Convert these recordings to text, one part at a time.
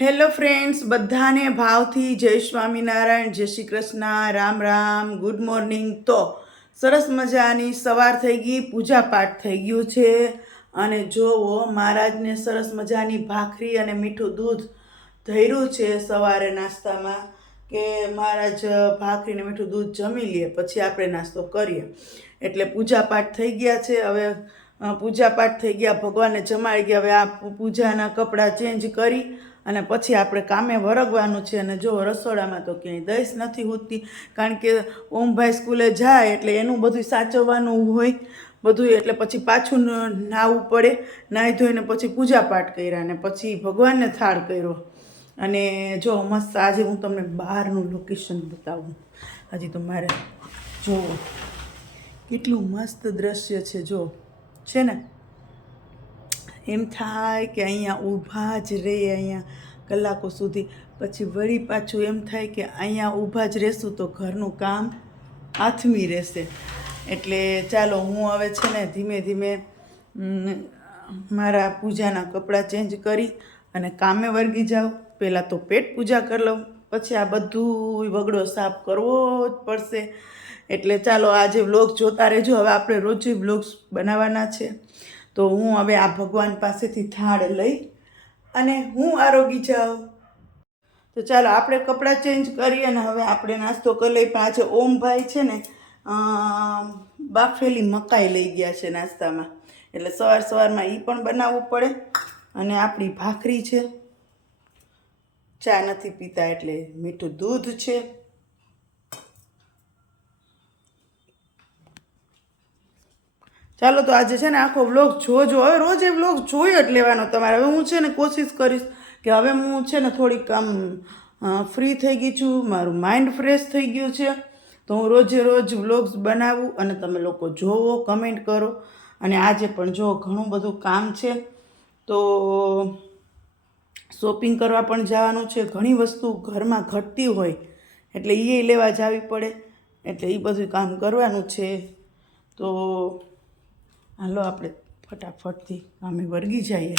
Hello friends બધાને ભાવથી જય સ્વામિનારાયણ, જય શ્રી કૃષ્ણ, રામ રામ ગુડ મોર્નિંગ તો સરસ મજાની સવાર થઈ ગઈ, પૂજાપાઠ થઈ ગયું છે. અને જોવો, મહારાજને સરસ મજાની ભાખરી અને મીઠું દૂધ ધર્યું છે સવારે નાસ્તામાં કે મહારાજ ભાખરીને મીઠું દૂધ જમી લે, પછી આપણે નાસ્તો કરીએ. એટલે પૂજાપાઠ થઈ ગયા છે. હવે અ, પૂજા પાઠ થઈ ગયા ભગવાનને જમાડી ગયા. હવે આ પૂજાના કપડાં ચેન્જ કરી અને પછી આપણે કામે વરગવાનું છે અને જો રસોડામાં તો ક્યાંય દઈશ નથી હોતી. કારણ કે ઓમભાઈ સ્કૂલે જાય એટલે એનું બધું સાચવવાનું હોય. બધું એટલે પછી પાછું નાહવું પડે. નાહી ધોઈને પછી પૂજાપાઠ કર્યા અને પછી ભગવાનને થાળ કર્યો. અને જો મસ્ત આજે હું તમને બહારનું લોકેશન બતાવું. હજી તો મારે જો કેટલું મસ્ત દ્રશ્ય છે જો છે ને, એમ થાય કે અહીંયા ઊભા જ રહે અહીંયા કલાકો સુધી. પછી વળી પાછું એમ થાય કે અહીંયા ઊભા જ રહેશું તો ઘરનું કામ આથમી રહેશે. એટલે ચાલો હું હવે છે ને ધીમે ધીમે મારા પૂજાના કપડાં ચેન્જ કરી અને કામે વર્ગી જાઉં. પહેલાં તો પેટ પૂજા કરી લઉં. પછી આ બધું વગડો સાફ કરવો જ પડશે. એટલે ચાલો આજે વ્લોગ જોતા રહેજો. હવે આપણે રોજે વ્લોગ્સ બનાવવાના છે. તો હું હવે આ ભગવાન પાસેથી થાળ લઈ અને હું આરોગી જાઉં. તો ચાલો આપણે કપડાં ચેન્જ કરીએ અને હવે આપણે નાસ્તો કરી લઈએ. પણ આજે ઓમભાઈ છે ને બાફેલી મકાઈ લઈ ગયા છે નાસ્તામાં. એટલે સવાર સવારમાં એ પણ બનાવવું પડે અને આપણી ભાખરી છે. ચા નથી પીતા એટલે મીઠું દૂધ છે. ચાલો તો આજે છે ને આખો વ્લોગ જોજો. હવે રોજ એ વ્લોગ જોઈ જ લેવાનો તમારે. હવે હું છે ને કોશિશ કરીશ કે હવે હું છે ને થોડીક આમ ફ્રી થઈ ગઈ છું. મારું માઇન્ડ ફ્રેશ થઈ ગયું છે. તો હું રોજે રોજ વ્લોગ્સ બનાવું અને તમે લોકો જોવો કમેન્ટ કરો. અને આજે પણ જો ઘણું બધું કામ છે, તો શોપિંગ કરવા પણ જવાનું છે. ઘણી વસ્તુ ઘરમાં ઘટતી હોય એટલે એ લેવા જવી પડે. એટલે એ બધું કામ કરવાનું છે. તો હાલો આપણે ફટાફટથી કામે વર્ગી જઈએ.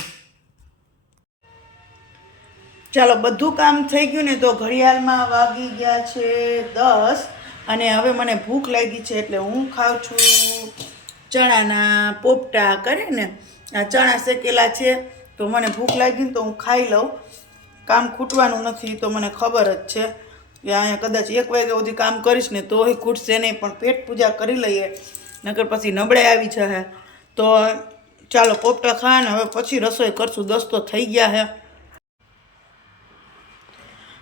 ચાલો, બધું કામ થઈ ગયું ને તો ઘડિયાળમાં વાગી ગયા છે દસ અને હવે મને ભૂખ લાગી છે એટલે હું ખાઉં છું. ચણાના પોપટા કરે ને, આ ચણા શેકેલા છે, તો મને ભૂખ લાગી ને તો હું ખાઈ લઉં. કામ ખૂટવાનું નથી તો મને ખબર જ છે. કે અહીંયા કદાચ એક વાગ્યા સુધી કામ કરીશ ને તોય ખૂટશે નહીં, પણ પેટ પૂજા કરી લઈએ. નકર પછી નબળાઈ આવી જશે. તો ચાલો પોપટા ખા ને હવે પછી રસોઈ કરશું. દસ તો થઈ ગયા હે.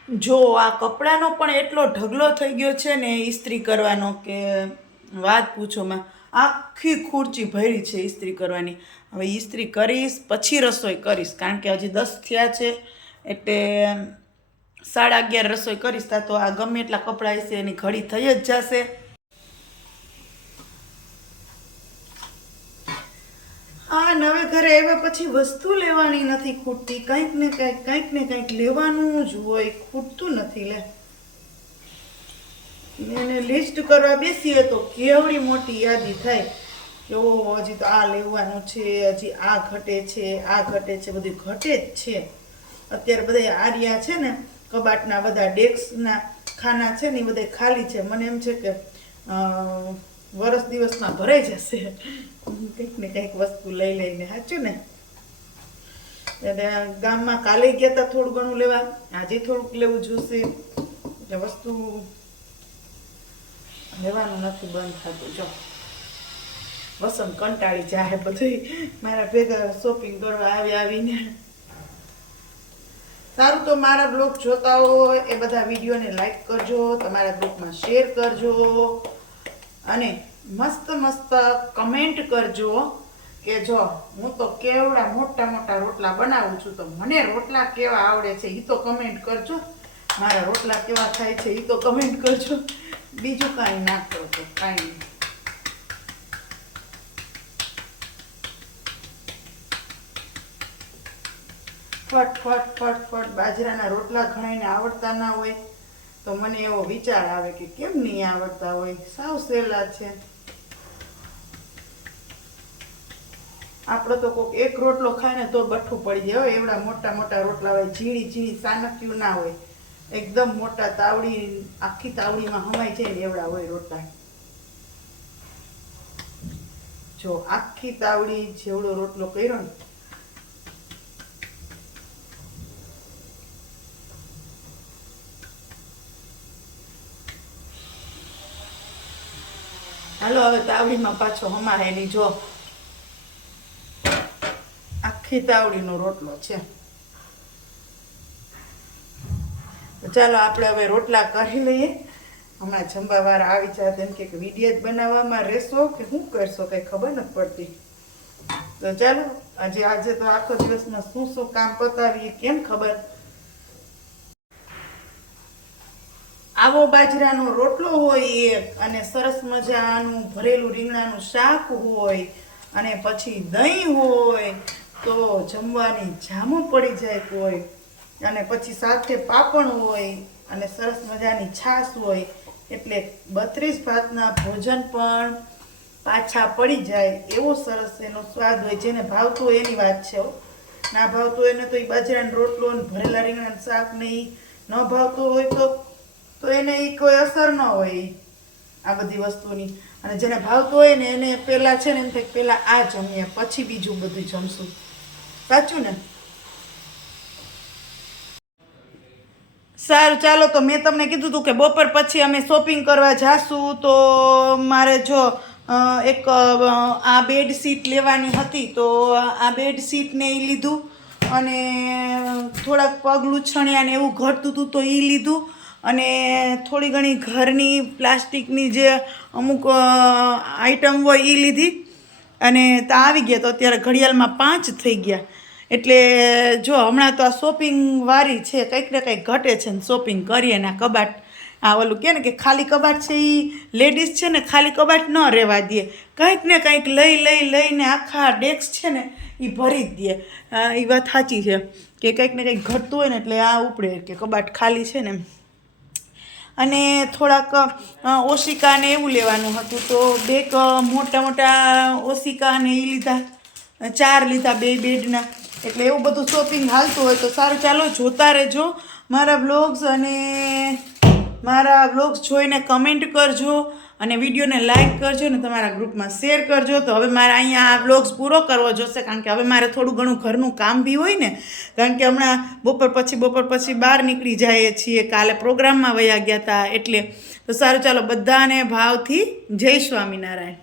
જો, આ કપડાનો પણ એટલો ઢગલો થઈ ગયો છે ને ઇસ્ત્રી કરવાનો કે વાત પૂછોમાં આખી ખુરચી ભરી છે ઇસ્ત્રી કરવાની. હવે ઇસ્ત્રી કરીશ, પછી રસોઈ કરીશ. કારણ કે હજી દસ થયા છે, એટલે સાડા અગિયાર રસોઈ કરીશ. તો આ ગમે એટલા કપડાં હશે એની ઘડી થઈ જ જશે. આ નવે ઘરે આવ્યા પછી વસ્તુ લેવાની નથી ખૂટતી. કંઈક ને કંઈક કંઈક ને કંઈક લેવાનું જ હોય, ખૂટતું નથી લે. એને લિસ્ટ કરવા બેસીએ તો કેવડી મોટી યાદી થાય. કે ઓ હજી તો આ લેવાનું છે, હજી આ ઘટે છે, આ ઘટે છે, બધું ઘટે જ છે. અત્યારે બધા આર્યા છે ને, કબાટના બધા ડેસ્કના ખાના છે ને, એ બધા ખાલી છે. મને એમ છે કે વરસ દિવસમાં ભરાઈ જશે. કંઈક ને કંઈક વસ્તુ લઈ લઈને, સાચું ને? એટલે ગામમાં કાલે ગયા હતા થોડું ઘણું લેવા, આજે થોડુંક લેવું જોશે. એટલે વસ્તુ લેવાનું નથી બંધ થતું. જો, વસંત કંટાળી જાય બધું મારા ભેગા શોપિંગ કરવા આવી આવીને. સારું તો મારા બ્લોગ જોતા હોય, એ બધા વિડીયોને લાઈક કરજો, તમારા ગ્રુપમાં શેર કરજો. અને મસ્ત મસ્ત કમેન્ટ કરજો કે જો હું તો કેવડા મોટા મોટા રોટલા બનાવું છું, તો મને રોટલા કેવા આવડે છે એ તો કમેન્ટ કરજો. મારા રોટલા કેવા થાય છે એ તો કમેન્ટ કરજો. બીજું કાંઈ ના કરજો, કાંઈ નહીં. ફટ ફટ ફટ ફટ, બાજરાના રોટલા ઘણાને આવડતા ના હોય. તો મને એવો વિચાર આવે કે કેમ નહીં આવડતા હોય? સાવ સહેલા છે. આપણો તો કોઈક એક રોટલો ખાય ને તો બઠ્ઠું પડી જાય. હોય એવડા મોટા મોટા રોટલા હોય, ઝીણી ઝીણી સાનક્યું ના હોય. એકદમ મોટા તાવડી, આખી તાવડીમાં હમાઈ જાય ને એવડા હોય રોટલા. જો આખી તાવડી જેવડો રોટલો કર્યો ને હાલો, હવે તાવડીમાં પાછો હમારે એની જો આખી તાવડીનો રોટલો છે. ચાલો આપણે હવે રોટલા કરી લઈએ. હમણાં જમવાવાળા આવી જાય તેમ કે વીડિયો જ બનાવવામાં રહેશો કે શું કરશો કંઈ ખબર નથી પડતી. તો ચાલો, આજે આજે તો આખો દિવસમાં શું શું કામ પતાવીએ, કેમ ખબર? આવો બાજરાનો રોટલો હોય એક અને સરસ મજાનું ભરેલું રીંગણાનું શાક હોય અને પછી દહીં હોય, તો જમવાની જામો પડી જાય કોઈ અને પછી સાથે પાપડ હોય અને સરસ મજાની છાશ હોય, એટલે બત્રીસ ભાતના ભોજન પણ પાછા પડી જાય એવો સરસ એનો સ્વાદ હોય, જેને ભાવતો હોય એની વાત છે ના ભાવતો હોય ને તો એ બાજરાનો રોટલો ભરેલા રીંગણાનું શાક ને ઈ ન ભાવતો હોય તો તો એને એ કોઈ અસર ન હોય આ બધી વસ્તુની. અને જેને ભાવતું હોય ને એને પહેલાં છે ને એમ થાય પહેલાં આ જમીએ, પછી બીજું બધું જમશું. સાચું ને? સારું, ચાલો તો મેં તમને કીધું હતું કે બપોર પછી અમે શોપિંગ કરવા જાશું, તો મારે જો એક આ બેડ શીટ લેવાની હતી, તો આ બેડ શીટને એ લીધું. અને થોડાક પગ છણ્યા ને એવું ઘટતું હતું તો એ લીધું. અને થોડી ઘણી ઘરની પ્લાસ્ટિકની જે અમુક આઈટમ હોય એ લીધી. અને ત્યાં આવી ગયા તો અત્યારે ઘડિયાળમાં પાંચ થઈ ગયા. એટલે જો હમણાં તો આ શોપિંગ વારી છે, કંઈક ને કંઈક ઘટે છે ને શોપિંગ કરીએ ને આ કબાટ, આ ઓલું કહે ને કે ખાલી કબાટ છે એ લેડીઝ છે ને ખાલી કબાટ ન રહેવા દે. કંઈક ને કંઈક લઈ લઈ, લઈને આખા ડેસ્ક છે ને એ ભરી જ દે. એ વાત સાચી છે કે કંઈક ને કંઈક ઘટતું હોય ને એટલે આ ઉપડે કે કબાટ ખાલી છે ને એમ. અને થોડાક ઓશિકા ને એવું લેવાનું હતું. તો બે મોટા મોટા ઓશિકા ને એ લીધા. ચાર લીધા બે બેડના એટલે એવું બધું શોપિંગ હાલતું હોય તો સારું. ચાલો, જોતા રહેજો મારા બ્લોગ્સ અને મારા બ્લોગ્સ જોઈને કમેન્ટ કરજો. અને વિડીયોને લાઇક કરજો ને તમારા ગ્રુપમાં શેર કરજો. તો હવે મારે અહીંયા આ બ્લોગ્સ પૂરો કરવો જોશે, કારણ કે હવે મારે થોડું ઘણું ઘરનું કામ બી હોય ને, કારણ કે હમણાં બપોર પછી બપોર પછી બહાર નીકળી જઈએ છીએ. કાલે પ્રોગ્રામમાં વયા ગયા હતા એટલે, તો સારું, ચાલો બધાને ભાવથી જય સ્વામિનારાયણ.